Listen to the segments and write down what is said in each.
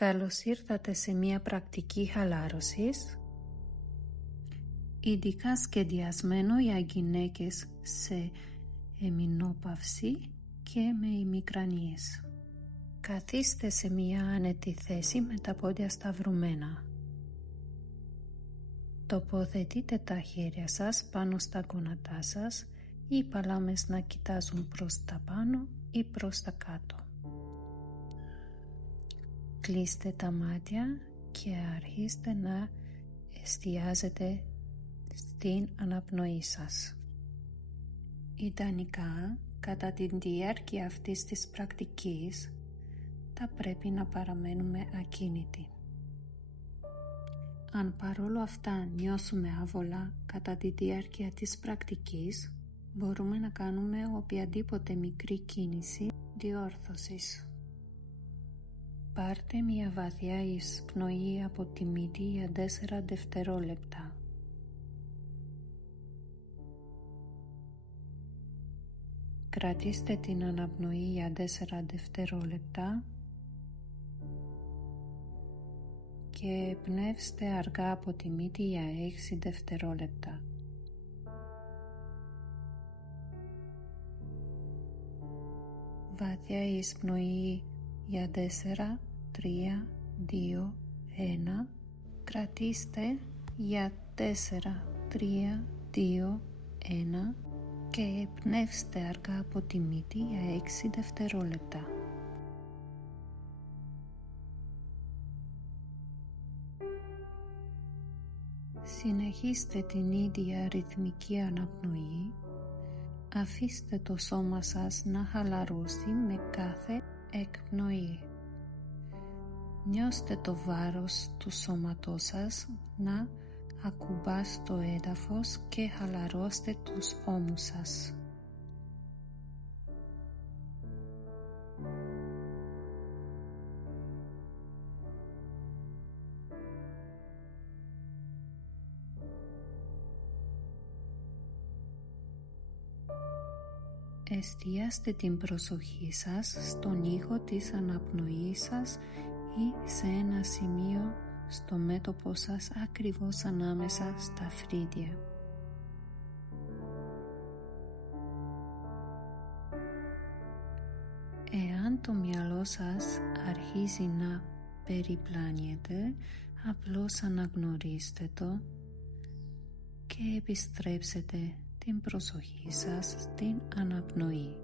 Καλώς ήρθατε σε μια πρακτική χαλάρωσης, ειδικά σχεδιασμένο για γυναίκες σε εμεινόπαυση και με ημικρανίες. Καθίστε σε μια άνετη θέση με τα πόδια σταυρωμένα. Τοποθετείτε τα χέρια σας πάνω στα γόνατά σας, οι παλάμες να κοιτάζουν προς τα πάνω ή προς τα κάτω. Κλείστε τα μάτια και αρχίστε να εστιάζετε στην αναπνοή σας. Ιδανικά, κατά τη διάρκεια αυτής της πρακτικής, θα πρέπει να παραμένουμε ακίνητοι. Αν παρόλο αυτά νιώσουμε άβολα κατά τη διάρκεια της πρακτικής, μπορούμε να κάνουμε οποιαδήποτε μικρή κίνηση διόρθωσης. Πάρτε μια βαθιά εισπνοή από τη μύτη για 4 δευτερόλεπτα. Κρατήστε την αναπνοή για 4 δευτερόλεπτα και πνεύστε αργά από τη μύτη για 6 δευτερόλεπτα. Βαθιά εισπνοή για 4, 3, 2, 1. Κρατήστε για 4, 3, 2, 1 και πνεύστε αργά από τη μύτη για 6 δευτερόλεπτα. Συνεχίστε την ίδια ρυθμική αναπνοή. Αφήστε το σώμα σας να χαλαρώσει με κάθε εκπνοή. Νιώστε το βάρος του σώματός σας να ακουμπά στο έδαφος και χαλαρώστε τους ώμους σας. Εστιάστε την προσοχή σας στον ήχο της αναπνοής σας ή σε ένα σημείο στο μέτωπο σας ακριβώς ανάμεσα στα φρύδια. Εάν το μυαλό σας αρχίζει να περιπλάνεται, απλώς αναγνωρίστε το και επιστρέψετε την προσοχή σας στην αναπνοή.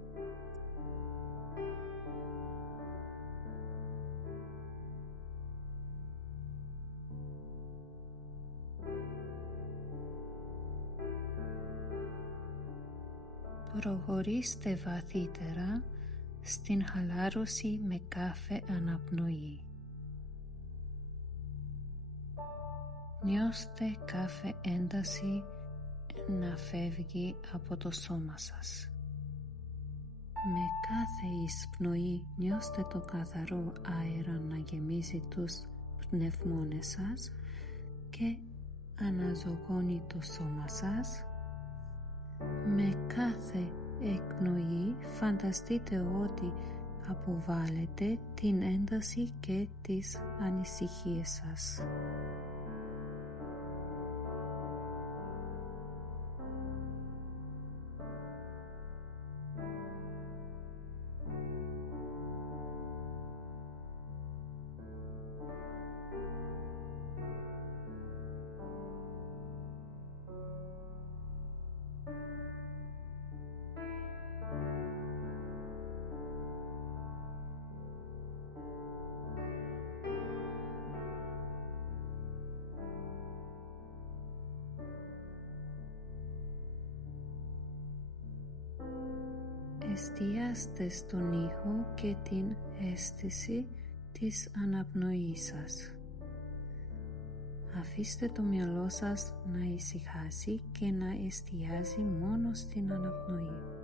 Προχωρήστε βαθύτερα στην χαλάρωση με κάθε αναπνοή. Νιώστε κάθε ένταση να φεύγει από το σώμα σας. Με κάθε εισπνοή νιώστε το καθαρό αέρα να γεμίζει τους πνευμόνες σας και αναζωογονεί το σώμα σας. Με κάθε εκπνοή φανταστείτε ότι αποβάλλετε την ένταση και τις ανησυχίες σας. Εστιάστε στον ήχο και την αίσθηση της αναπνοής σας. Αφήστε το μυαλό σας να ησυχάσει και να εστιάζει μόνο στην αναπνοή.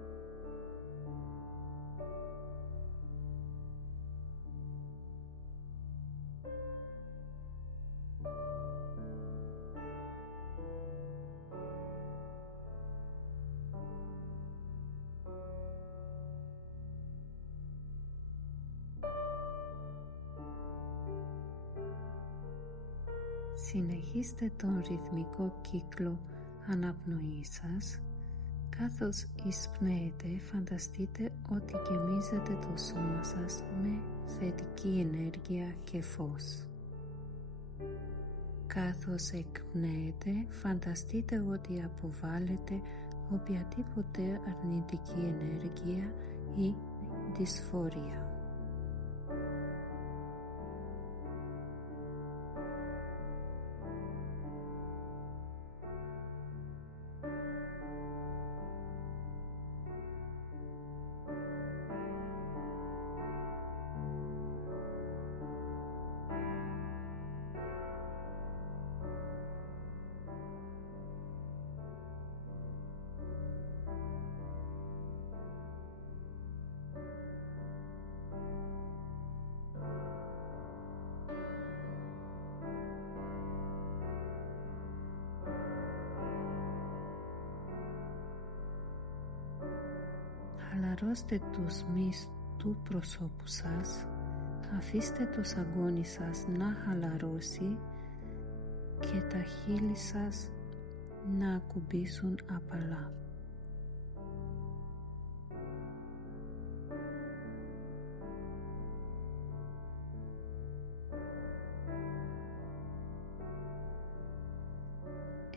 Συνεχίστε τον ρυθμικό κύκλο αναπνοής σας. Καθώς εισπνέετε, φανταστείτε ότι γεμίζετε το σώμα σας με θετική ενέργεια και φως. Καθώς εκπνέετε, φανταστείτε ότι αποβάλλετε οποιαδήποτε αρνητική ενέργεια ή δυσφορία. Χαλαρώστε τους μυς του προσώπου σας, αφήστε το σαγόνι σας να χαλαρώσει και τα χείλη σας να ακουμπήσουν απαλά.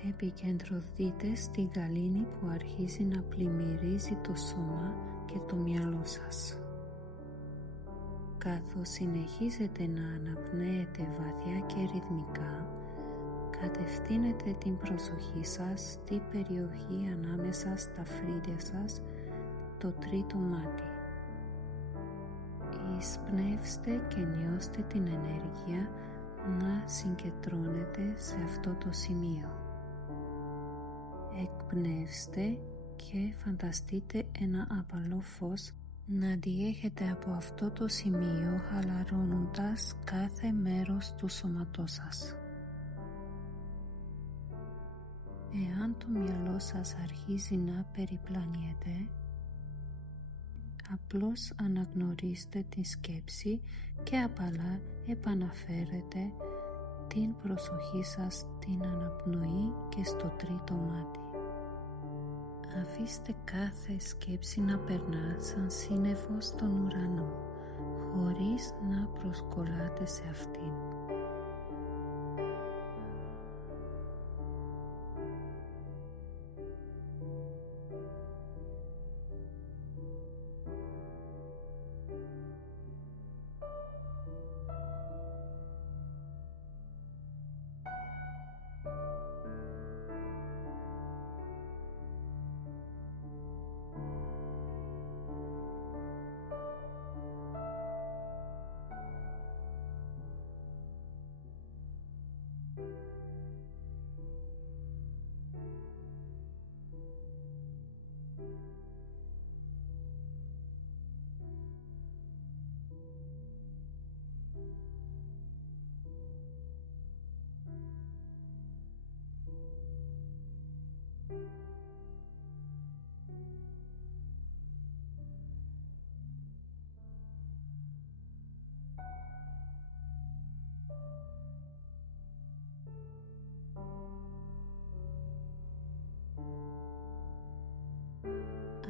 Επικεντρωθείτε στη γαλήνη που αρχίζει να πλημμυρίζει το σώμα και το μυαλό σας. Καθώς συνεχίζετε να αναπνέετε βαθιά και ρυθμικά, κατευθύνετε την προσοχή σας στη περιοχή ανάμεσα στα φρύδια σας, το τρίτο μάτι. Εισπνεύστε και νιώστε την ενέργεια να συγκεντρώνετε σε αυτό το σημείο. Εκπνεύστε και φανταστείτε ένα απαλό φως να διέχεται από αυτό το σημείο, χαλαρώνοντας κάθε μέρος του σώματός σας. Εάν το μυαλό σας αρχίζει να περιπλανιέται, απλώς αναγνωρίστε τη σκέψη και απαλά επαναφέρετε την προσοχή σας στην αναπνοή και στο τρίτο μάτι. Αφήστε κάθε σκέψη να περνά σαν σύννεφο στον ουρανό, χωρίς να προσκολάτε σε αυτήν.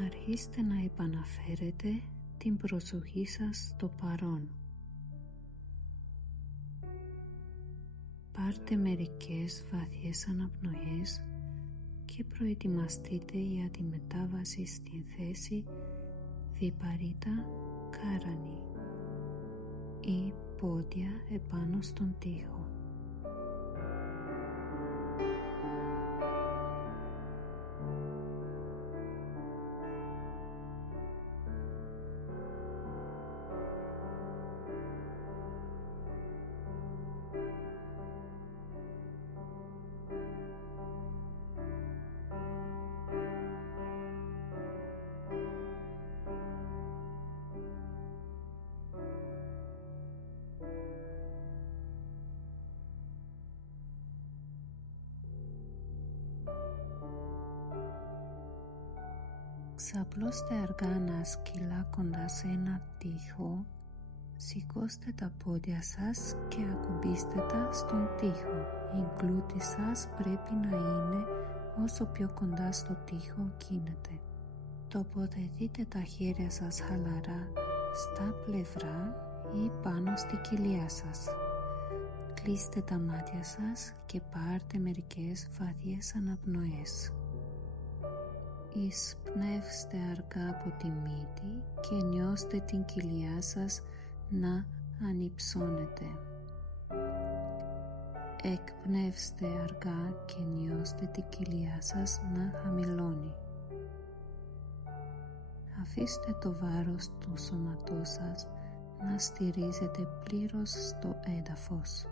Αρχίστε να επαναφέρετε την προσοχή σας στο παρόν. Πάρτε μερικές βαθιές αναπνοές και προετοιμαστείτε για τη μετάβαση στην θέση Βιπαρίτα Κάρανη ή πόδια επάνω στον τοίχο. Ξαπλώστε αργά ένα σκύλα κοντά σε ένα τοίχο Σηκώστε τα πόδια σας και ακουμπήστε τα στον τοίχο. Η γκλούτη σας πρέπει να είναι όσο πιο κοντά στο τοίχο γίνεται. Τοποθετείτε τα χέρια σας χαλαρά στα πλευρά ή πάνω στη κοιλιά σας. Κλείστε τα μάτια σας και πάρτε μερικές βαθιές αναπνοές. Εισπνεύστε αργά από τη μύτη και νιώστε την κοιλιά σας να ανυψώνεται. Εκπνεύστε αργά και νιώστε την κοιλιά σας να χαμηλώνει. Αφήστε το βάρος του σώματός σας να στηρίζεται πλήρως στο έδαφος.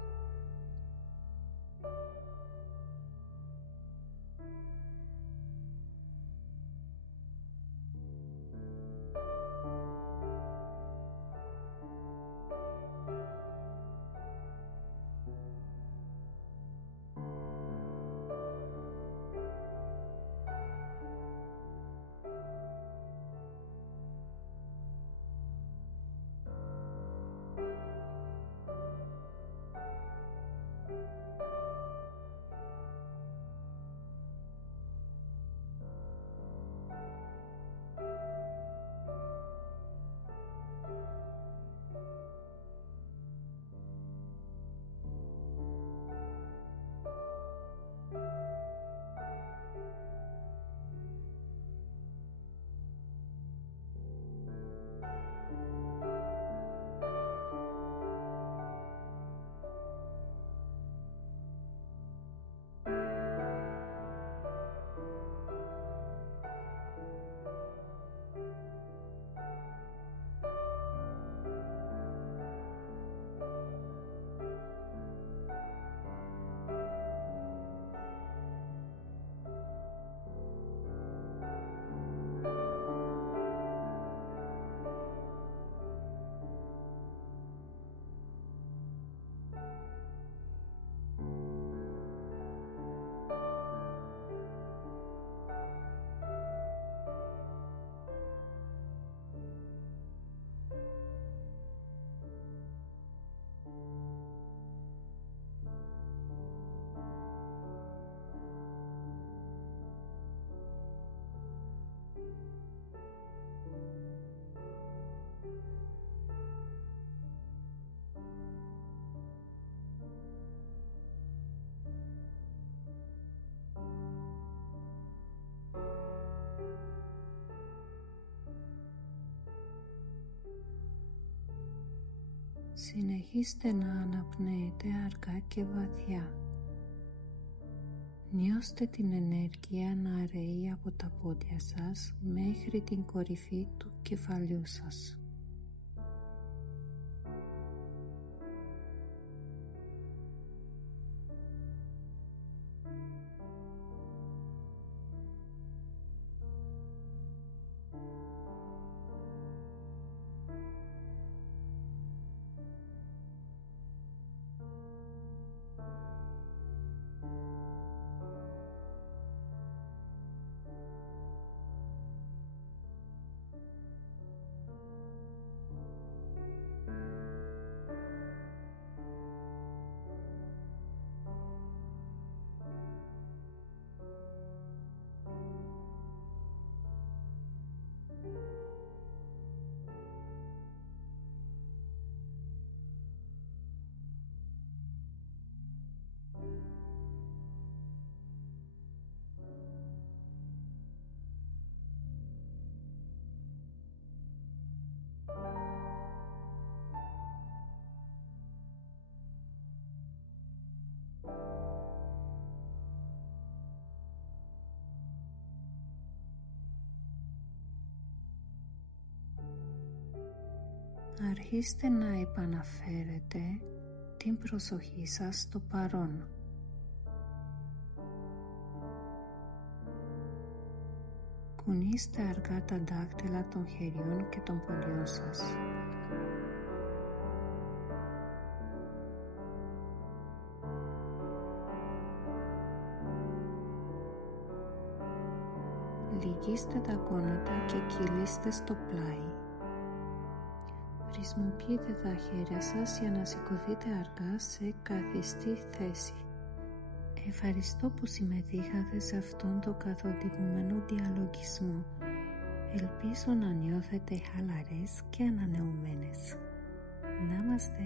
Συνεχίστε να αναπνέετε αργά και βαθιά. Νιώστε την ενέργεια να ρέει από τα πόδια σας μέχρι την κορυφή του κεφαλιού σας. Αρχίστε να επαναφέρετε την προσοχή σας στο παρόν. Κουνήστε αργά τα δάχτυλα των χεριών και των ποδιών σας. Λυγίστε τα γόνατα και κυλήστε στο πλάι. Χρησιμοποιείτε τα χέρια σας για να σηκωθείτε αργά σε καθιστή θέση. Ευχαριστώ που συμμετείχατε σε αυτόν τον καθοδηγούμενο διαλογισμό. Ελπίζω να νιώθετε χαλαρές και ανανεωμένες. Νάμαστε!